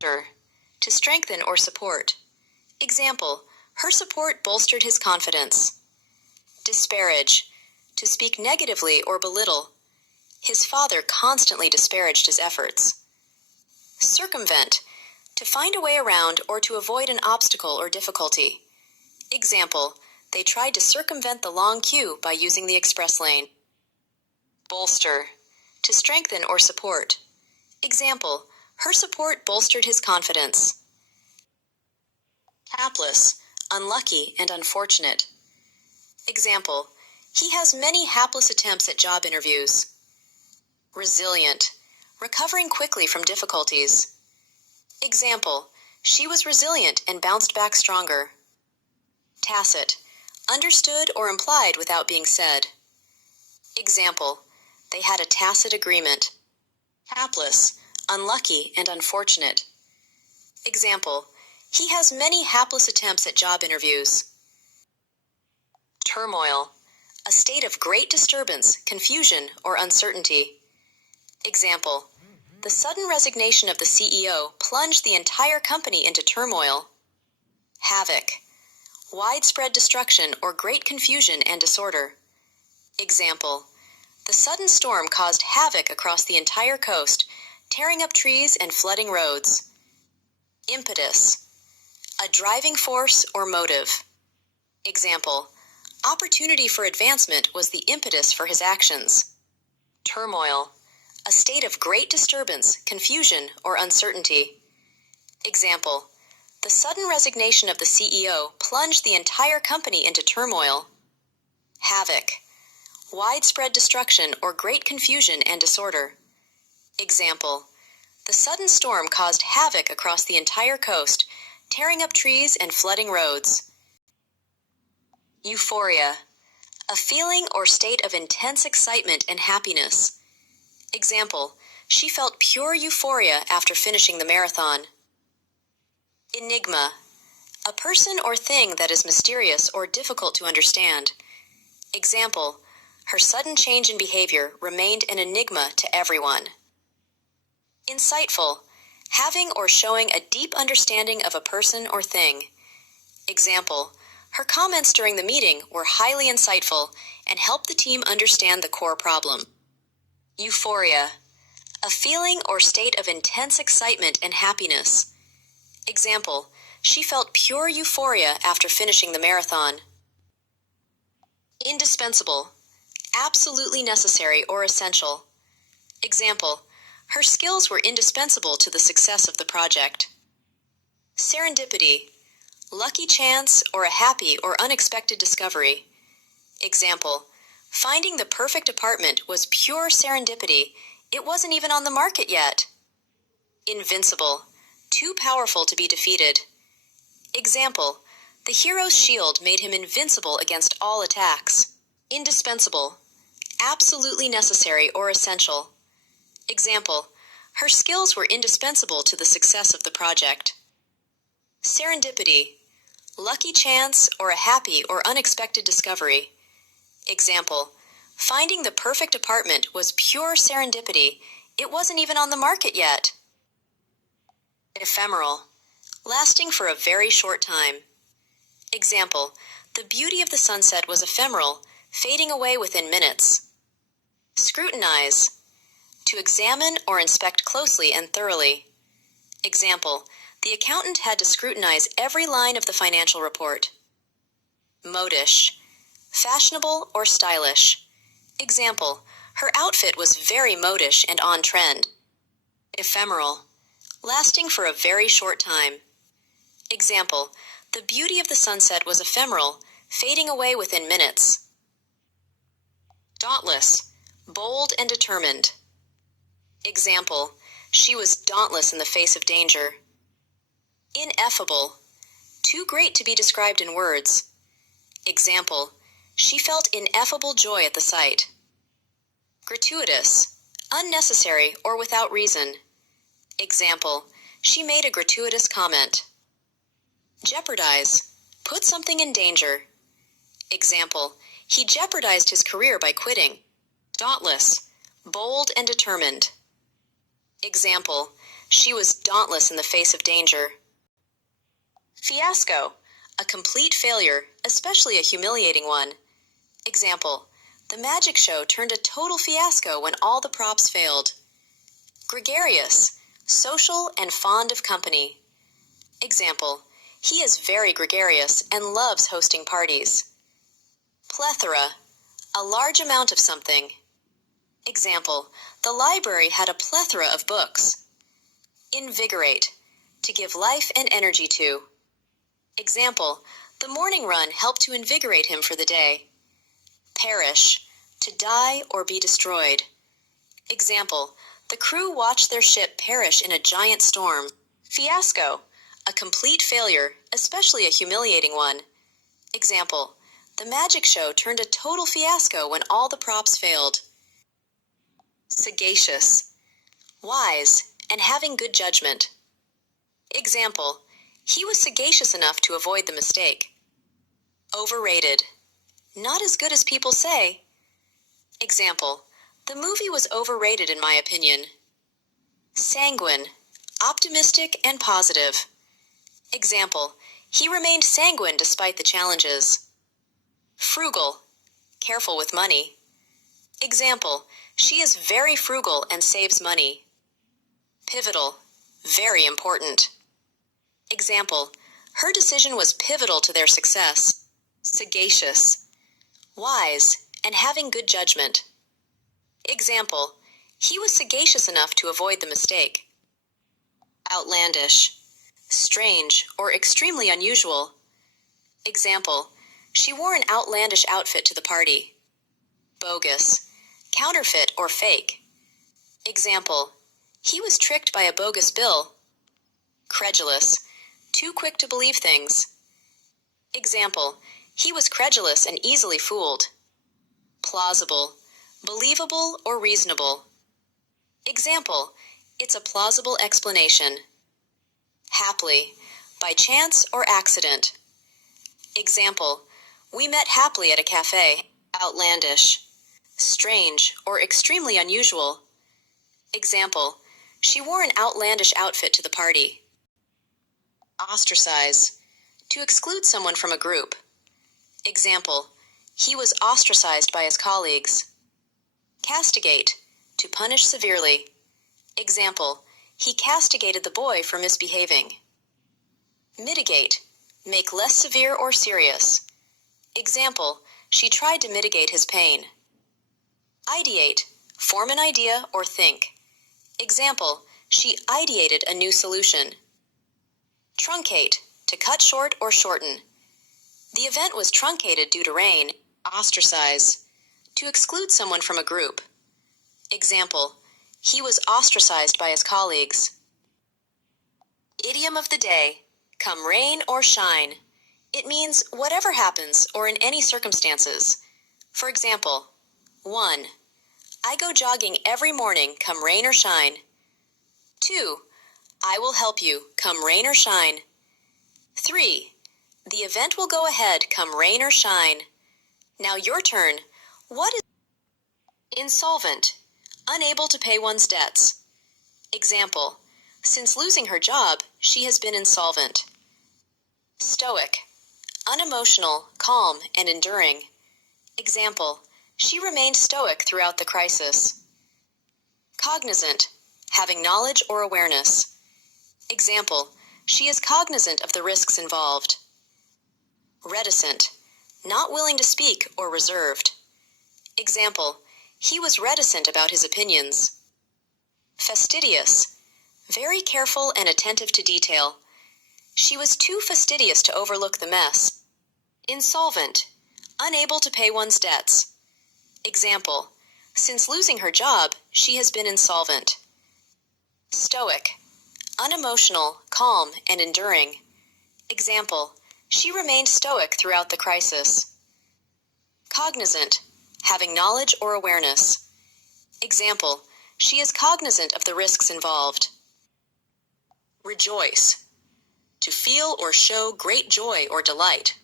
To strengthen or support. Example, her support bolstered his confidence. Disparage. To speak negatively or belittle. His father constantly disparaged his efforts. Circumvent. To find a way around or to avoid an obstacle or difficulty. Example, they tried to circumvent the long queue by using the express lane. Bolster. To strengthen or support. Example, her support bolstered his confidence. Hapless, unlucky and unfortunate. Example, he has many hapless attempts at job interviews. Resilient, recovering quickly from difficulties. Example, she was resilient and bounced back stronger. Tacit, understood or implied without being said. Example, they had a tacit agreement. Hapless, unlucky and unfortunate. Example, he has many hapless attempts at job interviews. Turmoil, a state of great disturbance, confusion, or uncertainty. Example, the sudden resignation of the CEO plunged the entire company into turmoil. Havoc, widespread destruction or great confusion and disorder. Example, the sudden storm caused havoc across the entire coast, tearing up trees and flooding roads. Impetus, a driving force or motive. Example, opportunity for advancement was the impetus for his actions. Turmoil, a state of great disturbance, confusion, or uncertainty. Example, the sudden resignation of the CEO plunged the entire company into turmoil. Havoc, widespread destruction or great confusion and disorder. Example, the sudden storm caused havoc across the entire coast, tearing up trees and flooding roads. Euphoria, a feeling or state of intense excitement and happiness. Example, she felt pure euphoria after finishing the marathon. Enigma, a person or thing that is mysterious or difficult to understand. Example, her sudden change in behavior remained an enigma to everyone. Insightful, having or showing a deep understanding of a person or thing. Example, her comments during the meeting were highly insightful and helped the team understand the core problem. Euphoria, a feeling or state of intense excitement and happiness. Example, she felt pure euphoria after finishing the marathon. Indispensable, absolutely necessary or essential. Example, her skills were indispensable to the success of the project. Serendipity, lucky chance or a happy or unexpected discovery. Example, finding the perfect apartment was pure serendipity. It wasn't even on the market yet. Invincible, too powerful to be defeated. Example, the hero's shield made him invincible against all attacks. Indispensable, absolutely necessary or essential. Example, her skills were indispensable to the success of the project. Serendipity, lucky chance or a happy or unexpected discovery. Example, finding the perfect apartment was pure serendipity. It wasn't even on the market yet. Ephemeral, lasting for a very short time. Example, the beauty of the sunset was ephemeral, fading away within minutes. Scrutinize, to examine or inspect closely and thoroughly. Example, the accountant had to scrutinize every line of the financial report. Modish, fashionable or stylish. Example, her outfit was very modish and on trend. Ephemeral, lasting for a very short time. Example, the beauty of the sunset was ephemeral, fading away within minutes. Dauntless, bold and determined. Example, she was dauntless in the face of danger. Ineffable, too great to be described in words. Example, she felt ineffable joy at the sight. Gratuitous, unnecessary or without reason. Example, she made a gratuitous comment. Jeopardize, put something in danger. Example, he jeopardized his career by quitting. Dauntless, bold and determined. Example, She was dauntless in the face of danger. Fiasco. A complete failure, especially a humiliating one. Example. The magic show turned a total fiasco when all the props failed. Gregarious. Social and fond of company. Example. He is very gregarious and loves hosting parties. Plethora. A large amount of something. Example. The library had a plethora of books. Invigorate. To give life and energy to. Example. The morning run helped to invigorate him for the day. Perish. To die or be destroyed. Example. The crew watched their ship perish in a giant storm. Fiasco. A complete failure, especially a humiliating one. Example. The magic show turned a total fiasco when all the props failed. Sagacious. Wise and having good judgment. Example. He was sagacious enough to avoid the mistake. Overrated. Not as good as people say. Example. The movie was overrated in my opinion. Sanguine. Optimistic and positive. Example. He remained sanguine despite the challenges. Frugal. Careful with money. Example. She is very frugal and saves money. Pivotal. Very important. Example. Her decision was pivotal to their success. Sagacious. Wise and having good judgment. Example. He was sagacious enough to avoid the mistake. Outlandish. Strange or extremely unusual. Example. She wore an outlandish outfit to the party. Bogus. Counterfeit or fake. Example. He was tricked by a bogus bill. Credulous. Too quick to believe things. Example. He was credulous and easily fooled. Plausible. Believable or reasonable. Example. It's a plausible explanation. Haply. By chance or accident. Example. We met happily at a cafe. Outlandish. Strange or extremely unusual. Example. She wore an outlandish outfit to the party. Ostracize. To exclude someone from a group. Example. He was ostracized by his colleagues. Castigate. To punish severely. Example. He castigated the boy for misbehaving. Mitigate. Make less severe or serious. Example. She tried to mitigate his pain. Ideate. Form an idea or think. Example. She ideated a new solution. Truncate. To cut short or shorten. The event was truncated due to rain. Ostracize. To exclude someone from a group. Example. He was ostracized by his colleagues. Idiom of the day. Come rain or shine. It means whatever happens or in any circumstances. For example, 1. I go jogging every morning, come rain or shine. 2. I will help you, come rain or shine. 3. The event will go ahead, come rain or shine. Now your turn. What is insolvent? Unable to pay one's debts. Example. Since losing her job, she has been insolvent. Stoic. Unemotional, calm, and enduring. Example. She remained stoic throughout the crisis. Cognizant. Having knowledge or awareness. Example. She is cognizant of the risks involved. Reticent. Not willing to speak or reserved. Example. He was reticent about his opinions. Fastidious. Very careful and attentive to detail. She was too fastidious to overlook the mess. Insolvent. Unable to pay one's debts. Example. Since losing her job, she has been insolvent. Stoic. Unemotional, calm, and enduring. Example. She remained stoic throughout the crisis. Cognizant. Having knowledge or awareness. Example. She is cognizant of the risks involved. Rejoice. To feel or show great joy or delight.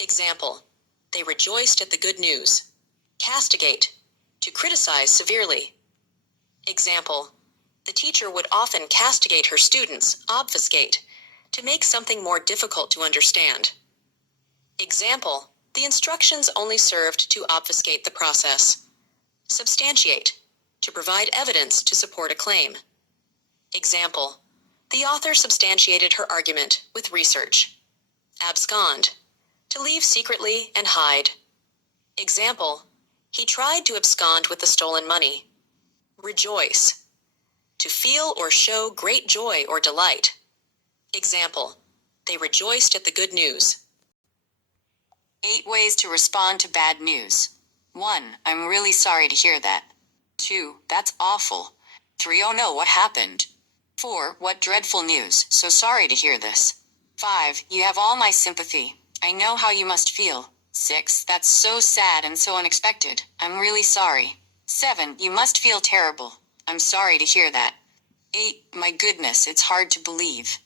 Example. They rejoiced at the good news. Castigate. To criticize severely. Example. The teacher would often castigate her students, obfuscate, to make something more difficult to understand. Example, the instructions only served to obfuscate the process. Substantiate, to provide evidence to support a claim. Example, the author substantiated her argument with research. Abscond, to leave secretly and hide. Example, he tried to abscond with the stolen money. Rejoice, to feel or show great joy or delight. Example, they rejoiced at the good news. 8 ways to respond to bad news. 1. I'm really sorry to hear that. 2. That's awful. 3. Oh no, what happened? 4. What dreadful news, so sorry to hear this. 5. You have all my sympathy. I know how you must feel. 6. That's so sad and so unexpected. I'm really sorry. 7. You must feel terrible. I'm sorry to hear that. 8. My goodness, it's hard to believe.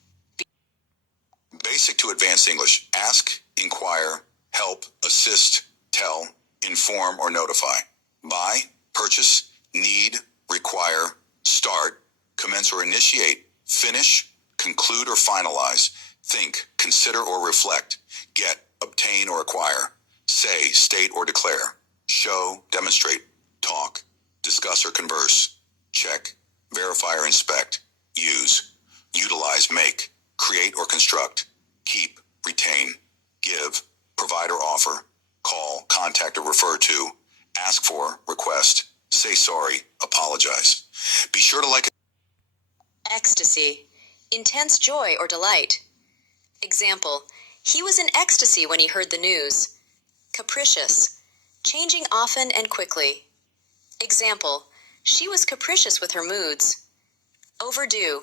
Basic to advanced English. Ask, inquire, help, assist, tell, inform, or notify. Buy, purchase, need, require, start, commence or initiate, finish, conclude or finalize, think, consider or reflect, get, obtain or acquire, say, state or declare, show, demonstrate, talk, discuss or converse, check, verify or inspect, use, utilize, make, create or construct, keep, retain, give, provide or offer, call, contact or refer to, ask for, request, say sorry, apologize. Be sure to like. Ecstasy, intense joy or delight. Example, he was in ecstasy when he heard the news. Capricious, changing often and quickly. Example, she was capricious with her moods. Overdue,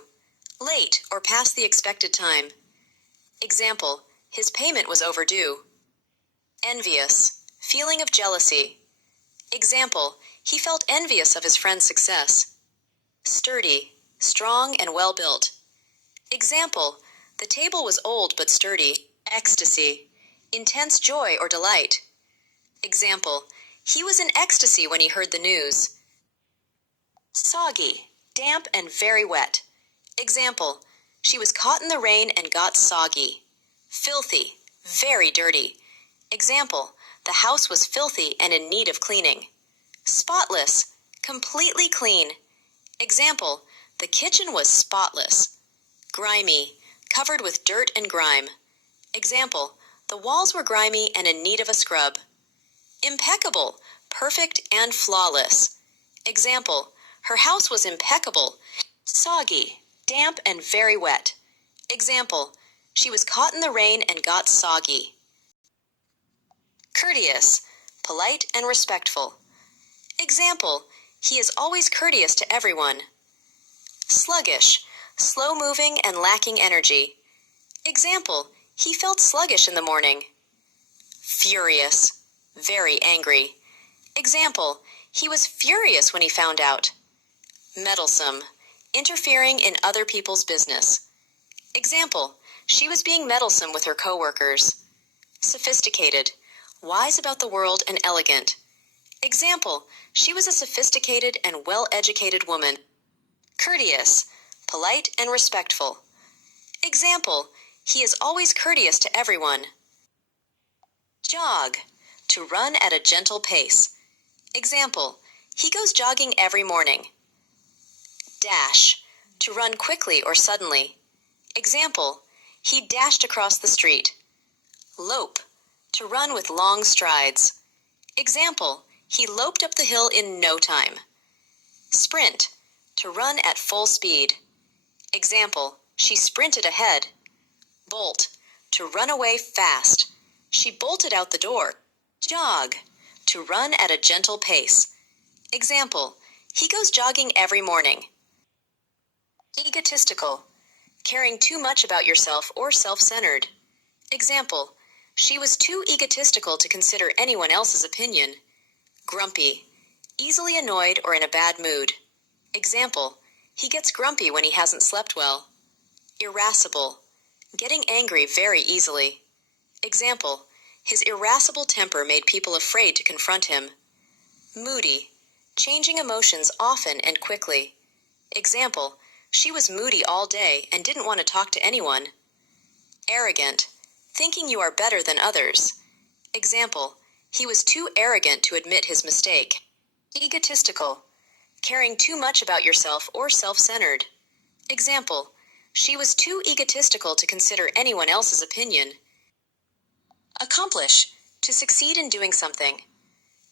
late or past the expected time. Example, his payment was overdue. Envious, feeling of jealousy. Example, he felt envious of his friend's success. Sturdy, strong and well built. Example, the table was old but sturdy. Ecstasy, intense joy or delight. Example, he was in ecstasy when he heard the news. Soggy, damp and very wet. Example, she was caught in the rain and got soggy. Filthy, very dirty. Example, the house was filthy and in need of cleaning. Spotless, completely clean. Example, the kitchen was spotless. Grimy, covered with dirt and grime. Example, the walls were grimy and in need of a scrub. Impeccable, perfect and flawless. Example, her house was impeccable. Soggy, damp and very wet. Example, she was caught in the rain and got soggy. Courteous, polite and respectful. Example, he is always courteous to everyone. Sluggish, slow-moving and lacking energy. Example, he felt sluggish in the morning. Furious, very angry. Example, he was furious when he found out. Meddlesome, interfering in other people's business. Example, she was being meddlesome with her coworkers. Sophisticated, wise about the world and elegant. Example, she was a sophisticated and well-educated woman. Courteous, polite and respectful. Example, he is always courteous to everyone. Jog, to run at a gentle pace. Example, he goes jogging every morning. Dash, to run quickly or suddenly. Example, he dashed across the street. Lope, to run with long strides. Example, he loped up the hill in no time. Sprint, to run at full speed. Example, she sprinted ahead. Bolt, to run away fast. She bolted out the door. Jog, to run at a gentle pace. Example, he goes jogging every morning. Egotistical, caring too much about yourself or self-centered. Example, she was too egotistical to consider anyone else's opinion. Grumpy, easily annoyed or in a bad mood. Example, he gets grumpy when he hasn't slept well. Irascible, getting angry very easily. Example, his irascible temper made people afraid to confront him. Moody, changing emotions often and quickly. Example, she was moody all day and didn't want to talk to anyone. Arrogant, thinking you are better than others. Example, he was too arrogant to admit his mistake. Egotistical, caring too much about yourself or self-centered. Example, she was too egotistical to consider anyone else's opinion. Accomplish, to succeed in doing something.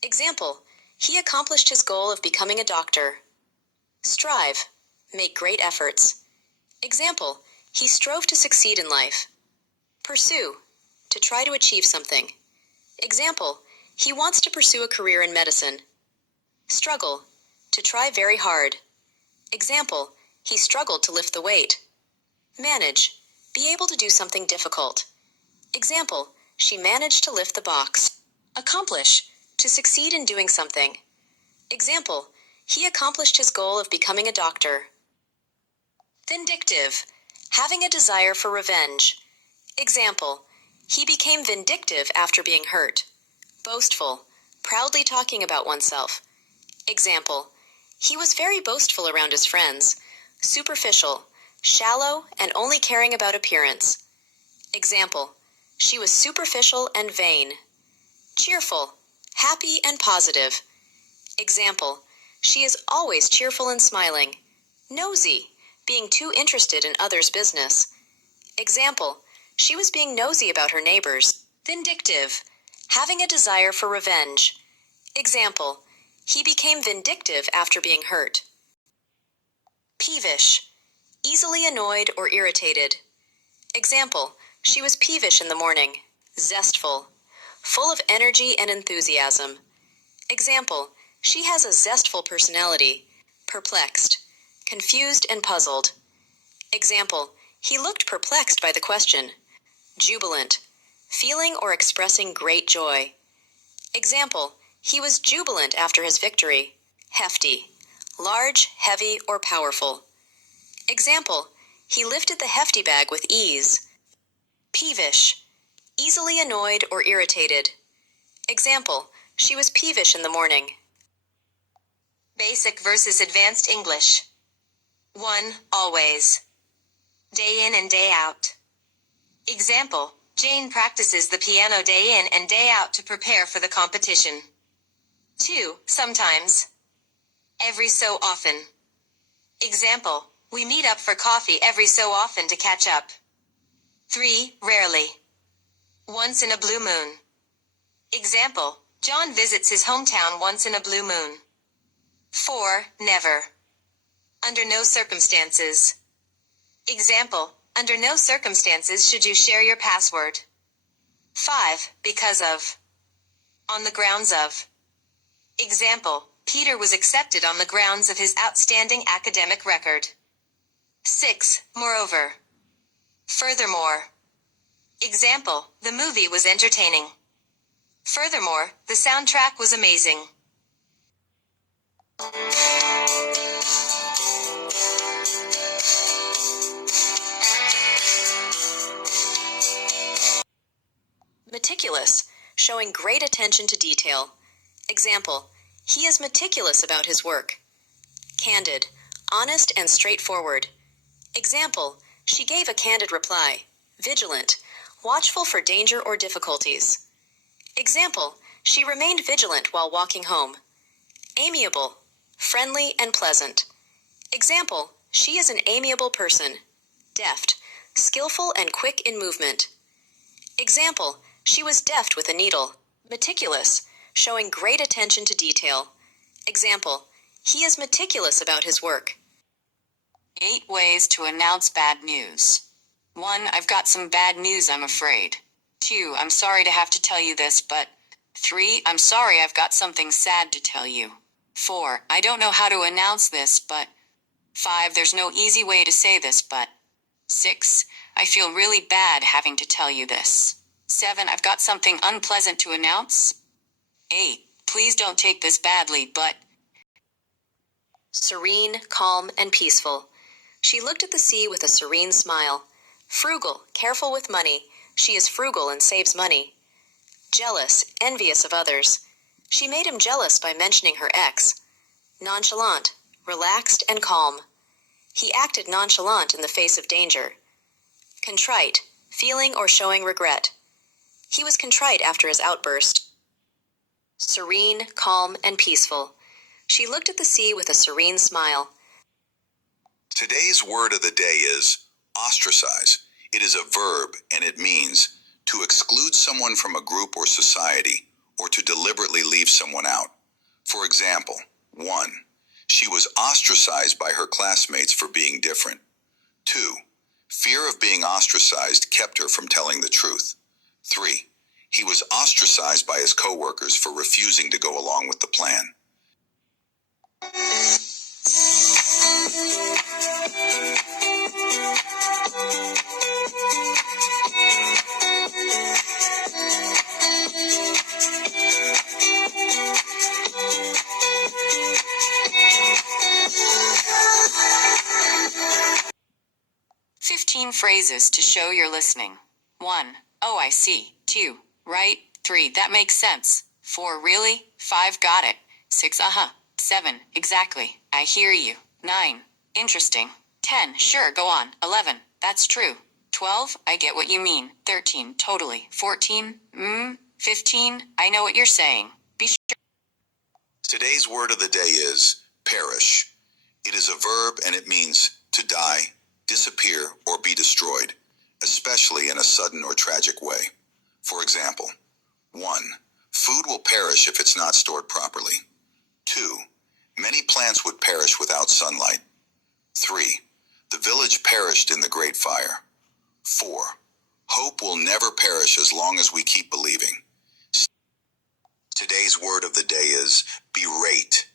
Example, he accomplished his goal of becoming a doctor. Strive, make great efforts. Example, he strove to succeed in life. Pursue, to try to achieve something. Example, he wants to pursue a career in medicine. Struggle, to try very hard. Example, he struggled to lift the weight. Manage, be able to do something difficult. Example, she managed to lift the box. Accomplish, to succeed in doing something. Example, he accomplished his goal of becoming a doctor. Vindictive, having a desire for revenge. Example, he became vindictive after being hurt. Boastful, proudly talking about oneself. Example, he was very boastful around his friends. Superficial, shallow, and only caring about appearance. Example, she was superficial and vain. Cheerful, happy and positive. Example, she is always cheerful and smiling. Nosy, being too interested in others' business. Example, she was being nosy about her neighbors. Vindictive, having a desire for revenge. Example, he became vindictive after being hurt. Peevish, easily annoyed or irritated. Example, she was peevish in the morning. Zestful, full of energy and enthusiasm. Example, she has a zestful personality. Perplexed, confused and puzzled. Example, he looked perplexed by the question. Jubilant, feeling or expressing great joy. Example, he was jubilant after his victory. Hefty, large, heavy, or powerful. Example, he lifted the hefty bag with ease. Peevish, easily annoyed or irritated. Example, she was peevish in the morning. Basic versus Advanced English. 1. Always. Day in and day out. Example, Jane practices the piano day in and day out to prepare for the competition. 2. Sometimes. Every so often. Example, we meet up for coffee every so often to catch up. 3. Rarely. Once in a blue moon. Example, John visits his hometown once in a blue moon. 4. Never. Under no circumstances. Example, under no circumstances should you share your password. 5. Because of. On the grounds of. Example, Peter was accepted on the grounds of his outstanding academic record. 6. Moreover. Furthermore. Example, the movie was entertaining. Furthermore, the soundtrack was amazing. Meticulous, showing great attention to detail. Example, he is meticulous about his work. Candid, honest and straightforward. Example, she gave a candid reply. Vigilant, watchful for danger or difficulties. Example, she remained vigilant while walking home. Amiable, friendly and pleasant. Example, she is an amiable person. Deft, skillful and quick in movement. Example, she was deft with a needle. Meticulous, showing great attention to detail. Example, he is meticulous about his work. 8 ways to announce bad news. 1. I've got some bad news, I'm afraid. 2. I'm sorry to have to tell you this, but. 3. I'm sorry, I've got something sad to tell you. 4. I don't know how to announce this, but. 5. There's no easy way to say this, but. 6. I feel really bad having to tell you this. 7. I've got something unpleasant to announce. 8. Please don't take this badly, but. Serene, calm, and peaceful. She looked at the sea with a serene smile. Frugal, careful with money. She is frugal and saves money. Jealous, envious of others. She made him jealous by mentioning her ex. Nonchalant, relaxed and calm. He acted nonchalant in the face of danger. Contrite, feeling or showing regret. He was contrite after his outburst. Serene, calm, and peaceful. She looked at the sea with a serene smile. Today's word of the day is ostracize. It is a verb and it means to exclude someone from a group or society or to deliberately leave someone out. For example, 1. She was ostracized by her classmates for being different. 2. Fear of being ostracized kept her from telling the truth. 3. He was ostracized by his coworkers for refusing to go along with the plan. Phrases to show you're listening. 1. Oh, I see. 2. Right. 3. That makes sense. 4. Really? 5. Got it. 6. Uh-huh. 7. Exactly. I hear you. 9. Interesting. 10. Sure, go on. 11. That's true. 12. I get what you mean. 13. Totally. 14. 15. I know what you're saying. Be sure. Today's word of the day is perish. It is a verb and it means to die, disappear, or be destroyed, especially in a sudden or tragic way. For example, 1. Food will perish if it's not stored properly. 2. Many plants would perish without sunlight. 3. The village perished in the Great Fire. 4. Hope will never perish as long as we keep believing. Today's word of the day is berate.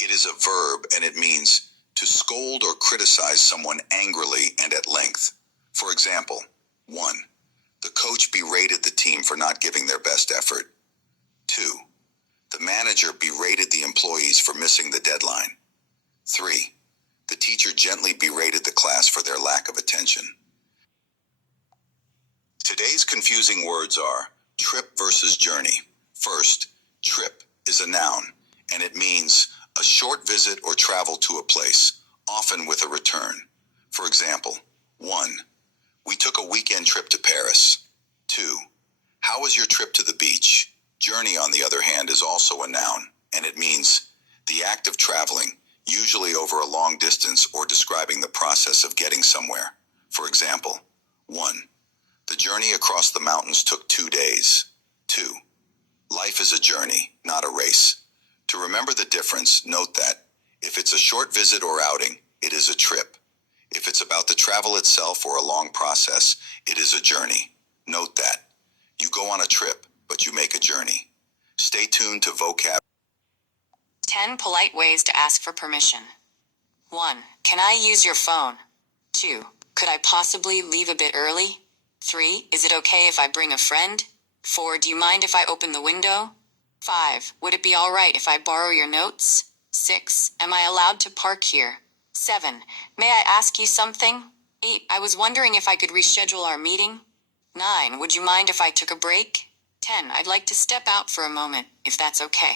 It is a verb and it means to scold or criticize someone angrily and at length. For example, 1. The coach berated the team for not giving their best effort. 2. The manager berated the employees for missing the deadline. 3. The teacher gently berated the class for their lack of attention. Today's confusing words are trip versus journey. First, trip is a noun, and it means a short visit or travel to a place, often with a return. For example, 1. We took a weekend trip to Paris. 2. How was your trip to the beach? Journey, on the other hand, is also a noun, and it means the act of traveling, usually over a long distance or describing the process of getting somewhere. For example, 1. The journey across the mountains took 2 days. 2. Life is a journey, not a race. To remember the difference, note that if it's a short visit or outing, it is a trip. If it's about the travel itself or a long process, it is a journey. Note that. You go on a trip, but you make a journey. Stay tuned to vocab. 10 polite ways to ask for permission. 1. Can I use your phone? 2. Could I possibly leave a bit early? 3. Is it okay if I bring a friend? 4. Do you mind if I open the window? 5. Would it be all right if I borrow your notes? 6. Am I allowed to park here? 7. May I ask you something? 8. I was wondering if I could reschedule our meeting. 9. Would you mind if I took a break? 10. I'd like to step out for a moment, if that's okay.